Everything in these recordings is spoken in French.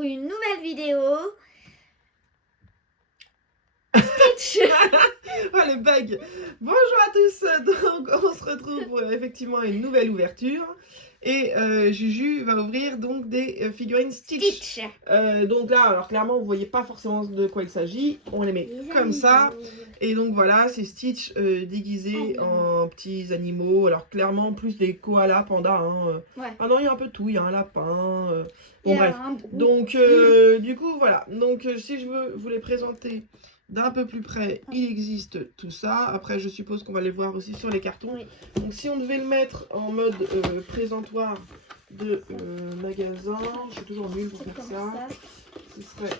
pour une nouvelle vidéo. Stitch. Oh les bugs. Bonjour à tous, donc on se retrouve pour effectivement une nouvelle ouverture. Et Juju va ouvrir donc des figurines Stitch. Donc là, alors clairement, vous voyez pas forcément de quoi il s'agit. On les met comme ça. Et donc voilà, c'est Stitch déguisé en petits animaux. Alors clairement, plus des koalas, pandas. Hein. Ouais. Ah non, il y a un peu de tout. Il y a un lapin. Bon bref. Donc du coup, voilà. Donc si je veux vous les présenter d'un peu plus près, il existe tout ça. Après, je suppose qu'on va les voir aussi sur les cartons. Oui. Donc, si on devait le mettre en mode présentoir de magasin, je suis toujours nulle pour faire ça. Ce serait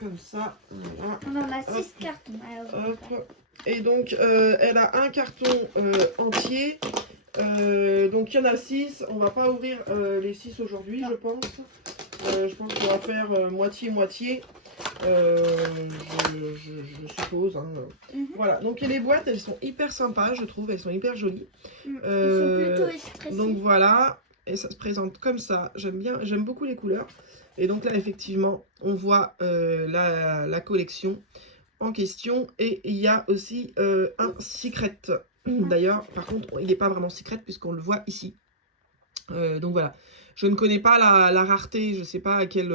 comme ça. Voilà. On en a 6 cartons. Hop. Et donc, elle a un carton entier. Donc, il y en a 6. On va pas ouvrir les 6 aujourd'hui, je pense. Je pense qu'on va faire moitié-moitié. Je suppose. Hein. Voilà, donc les boîtes, elles sont hyper sympas, je trouve, elles sont hyper jolies. Ils sont plutôt expressifs. Donc voilà, et ça se présente comme ça. J'aime beaucoup les couleurs. Et donc là, effectivement, on voit la collection en question. Et il y a aussi un secret. D'ailleurs, par contre, il n'est pas vraiment secret puisqu'on le voit ici. Donc voilà, je ne connais pas la rareté, je ne sais pas à quel...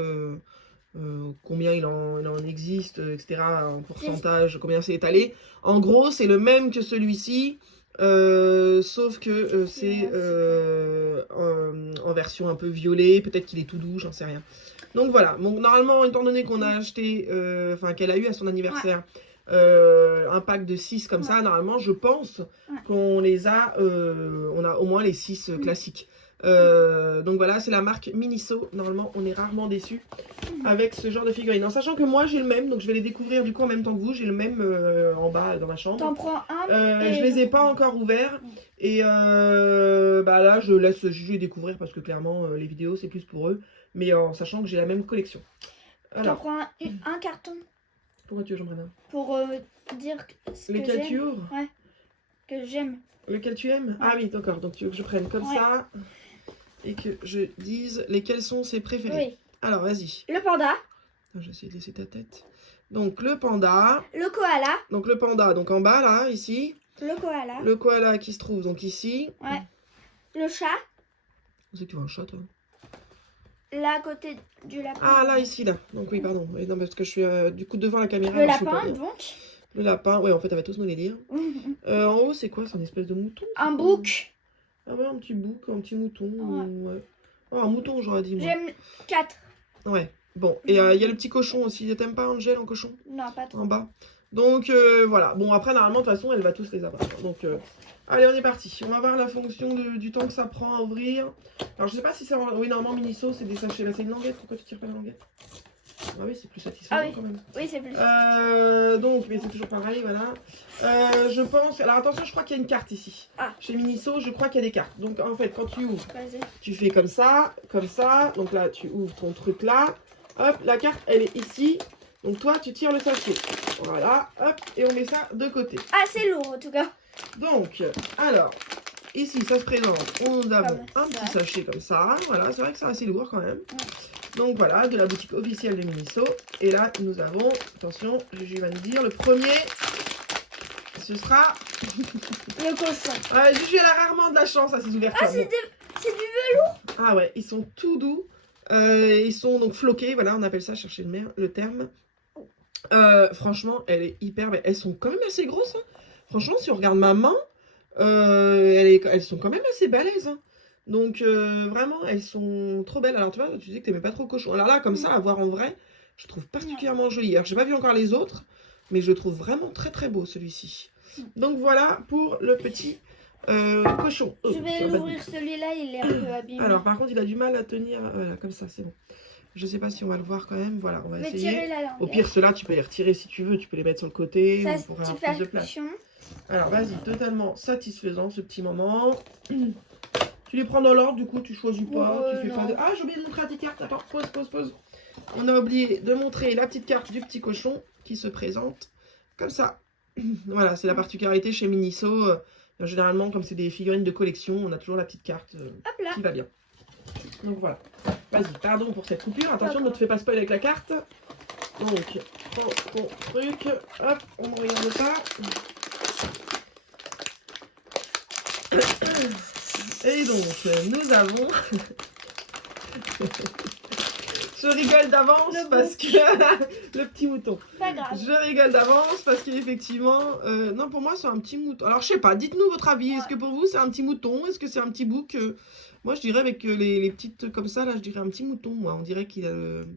combien il en existe, etc. En pourcentage, combien c'est étalé. En gros, c'est le même que celui-ci, sauf que c'est en version un peu violet. Peut-être qu'il est tout doux, j'en sais rien. Donc voilà. Donc normalement, étant donné qu'on a acheté, enfin qu'elle a eu à son anniversaire, un pack de 6 comme ça, normalement, je pense qu'on les a, on a au moins les 6 classiques. Donc voilà, c'est la marque Miniso. Normalement, on est rarement déçu avec ce genre de figurines. En sachant que moi, j'ai le même, donc je vais les découvrir du coup en même temps que vous. J'ai le même en bas dans ma chambre. T'en prends un. Je les ai pas encore ouverts. Et bah là, je laisse Juju les découvrir parce que clairement, les vidéos, c'est plus pour eux. Mais en sachant que j'ai la même collection. T'en prends un carton. Pourquoi tu veux, Jean-Brennan? Pour dire ce que lequel tu ouvres? Ouais, que j'aime. Lequel tu aimes? Ah oui, d'accord. Donc tu veux que je prenne comme ça et que je dise lesquels sont ses préférés. Oui. Alors, vas-y. Le panda. Je vais essayer de laisser ta tête. Donc, le panda. Le koala. Donc, le panda, donc en bas, là, ici. Le koala. Le koala qui se trouve, donc ici. Ouais. Le chat. C'est que tu vois un chat, toi? Là, à côté du lapin. Ah, là, ici, là. Donc, oui, pardon. Oui, non, parce que je suis du coup devant la caméra. Le lapin, donc. Le lapin, ouais, en fait, elle va tous nous les dire. En haut, c'est quoi? C'est une espèce de mouton? Un bouc. Ah ouais, un petit bouc, un petit mouton. Ouais. Oh, un mouton, j'aurais dit, moi. J'aime 4. Ouais. Bon, et il y a le petit cochon aussi. T'aimes pas Angel en cochon? Non, pas trop. En bas. Donc, voilà. Bon, après, normalement, de toute façon, elle va tous les avoir. Donc, allez, on est parti. On va voir la fonction du temps que ça prend à ouvrir. Alors, je sais pas si c'est... Oui, normalement, Miniso, c'est des sachets. Là, c'est une languette. Pourquoi tu tires pas la languette? Ah oui, c'est plus satisfaisant quand même. Oui, c'est plus. Donc, mais c'est toujours pareil, voilà. Je pense... Alors, attention, je crois qu'il y a une carte ici. Chez Miniso, je crois qu'il y a des cartes. Donc, en fait, quand tu ouvres, tu fais comme ça, comme ça. Donc là, tu ouvres ton truc là. Hop, la carte, elle est ici. Donc, toi, tu tires le sachet. Voilà, hop, et on met ça de côté. Ah, c'est lourd, en tout cas. Donc, alors, ici, ça se présente. Nous avons un petit sachet comme ça. Voilà, c'est vrai que c'est assez lourd quand même. Donc voilà, de la boutique officielle de Miniso. Et là, nous avons, attention, Juju va nous dire, le premier, ce sera... le cochon. Ouais, Juju, elle a rarement de la chance à ces ouvertures. Ah, c'est du velours. Ah ouais, ils sont tout doux. Ils sont donc floqués, voilà, on appelle ça, chercher le terme. Franchement, elle est hyper belle. Elles sont quand même assez grosses. Hein. Franchement, si on regarde ma main, elles sont quand même assez balèzes. Hein. Donc, vraiment, elles sont trop belles. Alors, tu vois, tu dis que t'aimais pas trop cochon. Alors là, comme ça, à voir en vrai, je trouve particulièrement joli. Alors, j'ai pas vu encore les autres, mais je le trouve vraiment très très beau, celui-ci. Donc, voilà pour le petit cochon. Je vais l'ouvrir celui-là, il est un peu abîmé. Alors, par contre, il a du mal à tenir. Voilà, comme ça, c'est bon. Je sais pas si on va le voir quand même. Voilà, on va essayer. Au pire, ceux-là, tu peux les retirer si tu veux. Tu peux les mettre sur le côté. Ça, pour avoir plus de place. Alors, vas-y, totalement satisfaisant ce petit moment. Tu les prends dans l'ordre, du coup, tu choisis pas. Tu fais pas de... Ah, j'ai oublié de montrer tes cartes. Attends, pause. On a oublié de montrer la petite carte du petit cochon qui se présente comme ça. Voilà, c'est la particularité chez Miniso. Généralement, comme c'est des figurines de collection, on a toujours la petite carte qui va bien. Donc voilà. Vas-y, pardon pour cette coupure. Attention, ne te fais pas spoil avec la carte. Donc, prends ton truc. Hop, on ne regarde pas. Et donc, nous avons... Je rigole d'avance parce que... le petit mouton. Pas grave. Je rigole d'avance parce qu'effectivement... non, pour moi, c'est un petit mouton. Alors, je sais pas, dites-nous votre avis. Est-ce que pour vous, c'est un petit mouton? Est-ce que c'est un petit bouc? Moi, je dirais avec les petites comme ça, là, je dirais un petit mouton. Moi, on dirait qu'il a le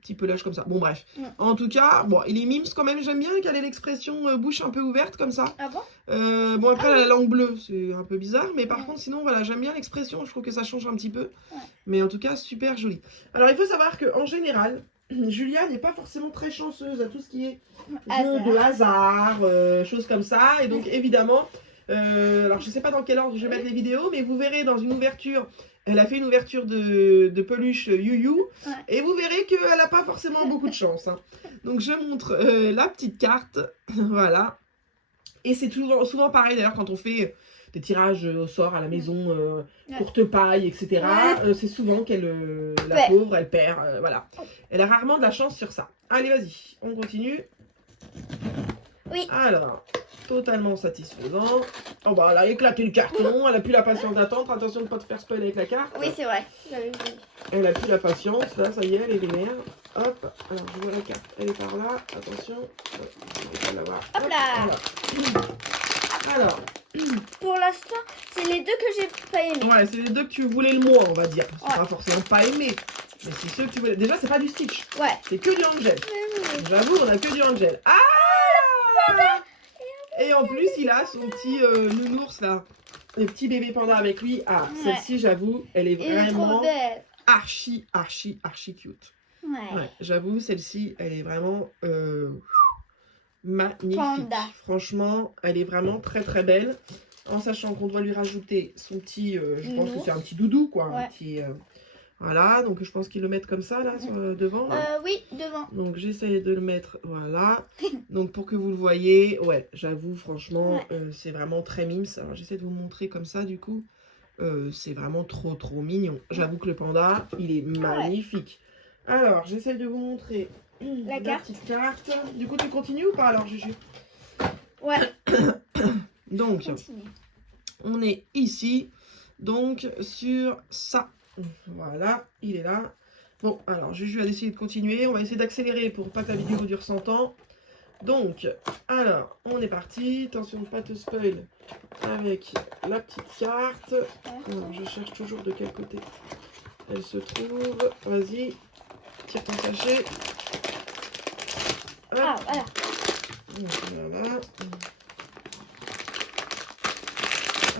petit pelage comme ça. Bon, bref. En tout cas, bon, il est mimes quand même. J'aime bien qu'elle ait l'expression bouche un peu ouverte comme ça. Ah bon? Bon, après, elle a la langue bleue. C'est un peu bizarre. Mais par contre, sinon, voilà, j'aime bien l'expression. Je trouve que ça change un petit peu. Mais en tout cas, super joli. Alors, il faut savoir qu'en général, Julia n'est pas forcément très chanceuse à tout ce qui est jeu de hasard, choses comme ça. Et donc, évidemment, alors je sais pas dans quel ordre je vais mettre les vidéos, mais vous verrez dans une ouverture, elle a fait une ouverture de peluche You, et vous verrez qu'elle n'a pas forcément beaucoup de chance. Hein. Donc, je montre la petite carte. Voilà. Et c'est souvent pareil d'ailleurs quand on fait des tirages au sort à la maison, courte paille, etc. C'est souvent qu'elle, la pauvre, elle perd. Voilà. Elle a rarement de la chance sur ça. Allez, vas-y, on continue. Oui. Alors, totalement satisfaisant. Oh bah, elle a éclaté le carton, elle a plus la patience d'attendre. Attention de ne pas te faire spoiler avec la carte. Oui, c'est vrai. Elle a plus la patience, là, ça y est, elle est vénère. Hop, alors je vois la carte, elle est par là. Attention, on va la voir. Hop là. Voilà. Alors, pour l'instant, c'est les deux que j'ai pas aimé. Ouais, c'est les deux que tu voulais le moins, on va dire. C'est pas forcément pas aimé, mais c'est ceux que tu voulais. Déjà, c'est pas du Stitch. Ouais. C'est que du Angel. J'avoue, on a que du Angel. Ah, et en plus, il a son petit nounours là, le petit bébé panda avec lui. Ah, celle-ci, j'avoue, elle est vraiment archi cute. Ouais, j'avoue, celle-ci, elle est vraiment magnifique. Panda. Franchement, elle est vraiment très belle. En sachant qu'on doit lui rajouter son petit, je pense que c'est un petit doudou, quoi. Un petit, voilà, donc je pense qu'ils le mettent comme ça, là, devant. Là. Oui, devant. Donc j'essaie de le mettre, voilà. Donc pour que vous le voyez, ouais, j'avoue, franchement, c'est vraiment très mimes. Alors j'essaie de vous montrer comme ça, du coup. C'est vraiment trop mignon. J'avoue que le panda, il est magnifique. Alors, j'essaie de vous montrer la petite carte. Du coup, tu continues ou pas alors, Juju? Ouais. Donc, on est ici, donc sur ça. Voilà, il est là. Bon, alors, Juju a décidé de continuer. On va essayer d'accélérer pour pas que la vidéo dure 100 ans. Donc, alors, on est parti. Attention de ne pas te spoil avec la petite carte. Alors, je cherche toujours de quel côté elle se trouve. Vas-y, tire ton sachet. Hop. Ah, voilà.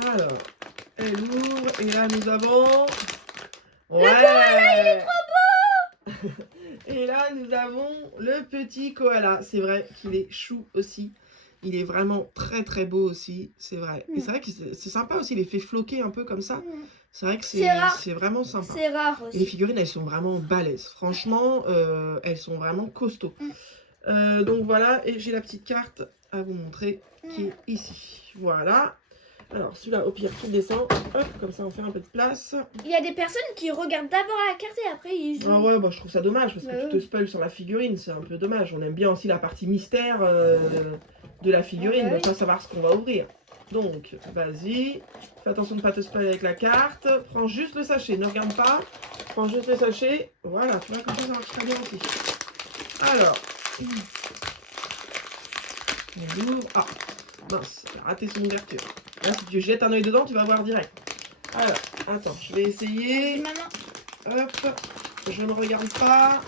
Voilà. Alors, elle ouvre et là nous avons... Ouais. Le koala, il est trop beau. Et là nous avons le petit koala. C'est vrai qu'il est chou aussi. Il est vraiment très beau aussi, c'est vrai. Et c'est vrai que c'est sympa aussi, l'effet floqué un peu comme ça. C'est vrai que c'est vraiment sympa. C'est rare aussi. Et les figurines, elles sont vraiment balèzes. Franchement, elles sont vraiment costauds. Donc voilà, et j'ai la petite carte à vous montrer qui est ici. Voilà. Alors celui-là, au pire, tu le descends. Hop, comme ça on fait un peu de place. Il y a des personnes qui regardent d'abord la carte et après ils jouent. Ah ouais, bah, je trouve ça dommage parce que tu te spoil sur la figurine, c'est un peu dommage. On aime bien aussi la partie mystère de la figurine, de pas savoir ce qu'on va ouvrir. Donc, vas-y. Fais attention de ne pas te spoiler avec la carte. Prends juste le sachet, ne regarde pas. Prends juste le sachet. Voilà, tu vois, comme ça marche très bien aussi. Alors. On ouvre. Ah, mince, j'ai raté son ouverture. Là, si tu jettes un œil dedans, tu vas voir direct. Alors, attends, je vais essayer. Maman. Hop, je ne regarde pas.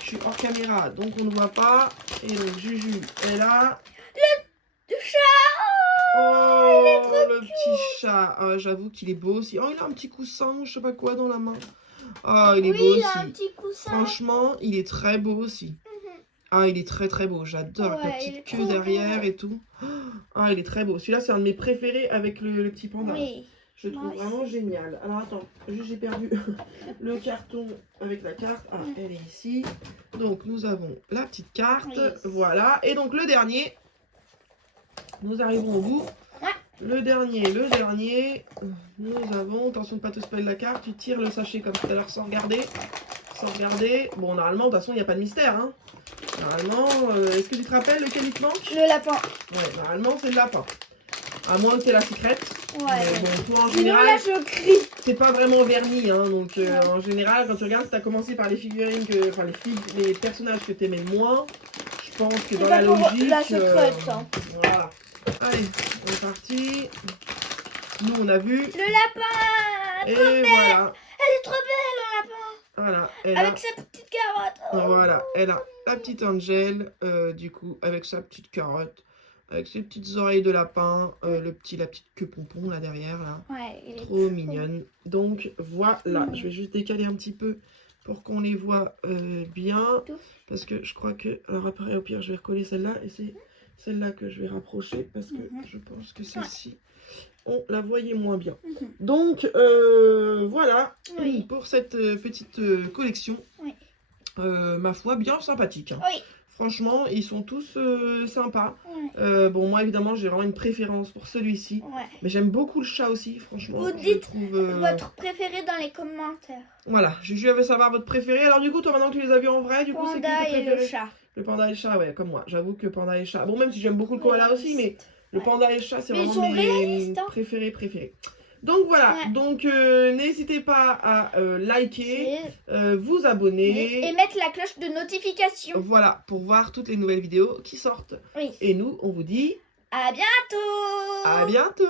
Je suis hors caméra, donc on ne voit pas. Et donc, Juju est là. Le chat. Oh, le petit chat. J'avoue qu'il est beau aussi. Oh, il a un petit coussin, je sais pas quoi, dans la main. Oh, il est beau aussi. Il a un petit coussin. Franchement, il est très beau aussi. Ah, il est très beau. J'adore avec la petite queue derrière et tout. Ah, il est très beau. Celui-là, c'est un de mes préférés avec le petit panda. Oui. Je le trouve vraiment génial. Alors, attends. J'ai perdu le carton avec la carte. Ah, elle est ici. Donc, nous avons la petite carte. Voilà. Et donc, le dernier. Nous arrivons au bout. Le dernier, nous avons, attention de pas te spoiler la carte, tu tires le sachet comme tout à l'heure sans regarder. Bon, normalement, de toute façon, il n'y a pas de mystère. Hein. Normalement, est-ce que tu te rappelles lequel il te manque? Le lapin. Ouais, normalement, c'est le lapin. À moins que c'est la secrète. Ouais. Mais bon, toi, en Sinon, général, là, je crie. c'est pas vraiment verni. Hein, donc, Ouais. en général, quand tu regardes, si tu as commencé par les figurines, enfin, les personnages que tu aimais moins, je pense que dans pas la pour logique. la secrète, hein. Voilà. Allez, on est parti. Nous, on a vu. Le lapin. Et Trop belle. voilà. Elle est trop belle, le lapin. Voilà. Elle Avec sa petite carotte. Oh. Voilà, elle a la petite Angel, du coup, avec sa petite carotte, avec ses petites oreilles de lapin, la petite queue pompon là derrière, là. Ouais, elle est Trop mignonne. Donc voilà, je vais juste décaler un petit peu pour qu'on les voit bien. Parce que je crois que, alors après au pire je vais recoller celle-là et c'est celle-là que je vais rapprocher parce que je pense que celle-ci, on la voyait moins bien. Donc voilà pour cette petite collection. Oui. Ma foi, bien sympathique. Hein. Oui. Franchement, ils sont tous sympas. Ouais. Bon, moi, évidemment, j'ai vraiment une préférence pour celui-ci. Ouais. Mais j'aime beaucoup le chat aussi, franchement. Vous je dites trouve, votre préféré dans les commentaires. Voilà, Juju, elle veut savoir votre préféré. Alors, du coup, toi, maintenant que tu les as vus en vrai, du coup, c'est qui ton Panda et préféré? le chat. Le panda et le chat, ouais, comme moi. J'avoue que panda et le chat. Bon, même si j'aime beaucoup le koala aussi, mais le panda et le chat, c'est Mais ils vraiment sont mes réalistes, hein. préférés. Donc voilà, donc n'hésitez pas à liker, vous abonner. Et mettre la cloche de notification. Voilà, pour voir toutes les nouvelles vidéos qui sortent. Oui. Et nous, on vous dit à bientôt. à bientôt.